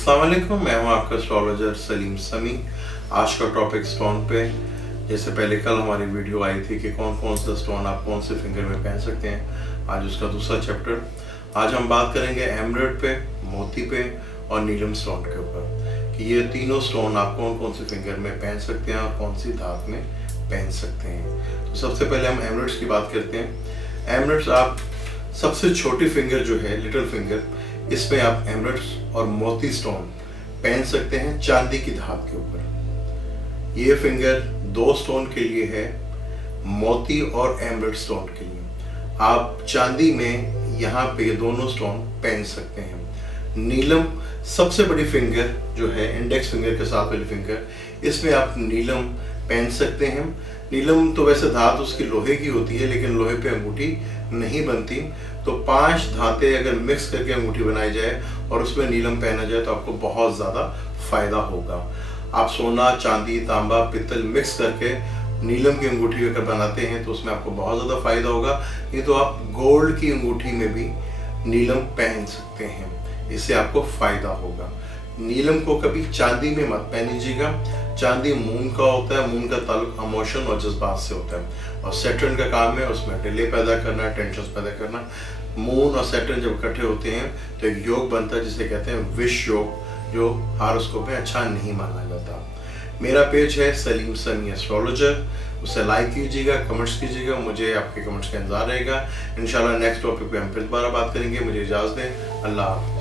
अस्सलाम वालेकुम, मैं हूं आपका एस्ट्रोलॉजर सलीम समी। आज का टॉपिक स्टोन पे। जैसे पहले कल हमारी वीडियो आई थी कि कौन कौन सा स्टोन आप कौन से फिंगर में पहन सकते हैं, आज उसका दूसरा चैप्टर। आज हम बात करेंगे एमराल्ड पे, मोती पे और नीलम स्टोन के ऊपर कि ये तीनों स्टोन आप कौन कौन से फिंगर में पहन सकते हैं और कौन सी धात में पहन सकते हैं। तो सबसे पहले हम एमराल्ड्स की बात करते हैं। एमराल्ड्स आप सबसे छोटी फिंगर जो है, लिटिल फिंगर, इसमें आप एमराल्ड्स और मोती स्टोन पहन सकते हैं चांदी की धात के ऊपर। ये फिंगर दो स्टोन के लिए है, मोती और एमराल्ड स्टोन के लिए। आप चांदी में यहाँ पे दोनों स्टोन पहन सकते हैं। नीलम सबसे बड़ी फिंगर जो है, इंडेक्स फिंगर के साथ वाली फिंगर, इसमें आप नीलम पहन सकते हैं। नीलम तो वैसे धात उसकी लोहे की होती है, लेकिन लोहे पे अंगूठी नहीं बनती। तो 5 धातें अगर मिक्स करके अंगूठी बनाई जाए और उसमें नीलम पहना जाए तो आपको बहुत ज़्यादा फायदा होगा। आप सोना, चांदी, तांबा, पित्तल मिक्स करके नीलम की अंगूठी अगर बनाते हैं तो उसमें आपको बहुत ज़्यादा फायदा होगा। नहीं तो आप गोल्ड की अंगूठी में भी नीलम पहन सकते हैं, इससे आपको फायदा होगा। नीलम को कभी चांदी में मत पहनीजिएगा। चांदी मून का होता है, मून का ताल्लुक इमोशन और जज्बात से होता है, और सैटर्न का काम है उसमें डिले पैदा करना, टेंशन पैदा करना। मून और सैटर्न जब इकट्ठे होते हैं तो एक योग बनता है जिसे कहते हैं विष योग, जो हॉरोस्कोप में अच्छा नहीं माना जाता। मेरा पेज है सलीम समी एस्ट्रोलॉजर, उसे लाइक कीजिएगा, कमेंट्स कीजिएगा, मुझे आपके कमेंट्स का इंतजार रहेगा। इंशाल्लाह नेक्स्ट टॉपिक पे हम फिर दोबारा बात करेंगे। मुझे इजाज़त दें, अल्लाह हाफ़िज़।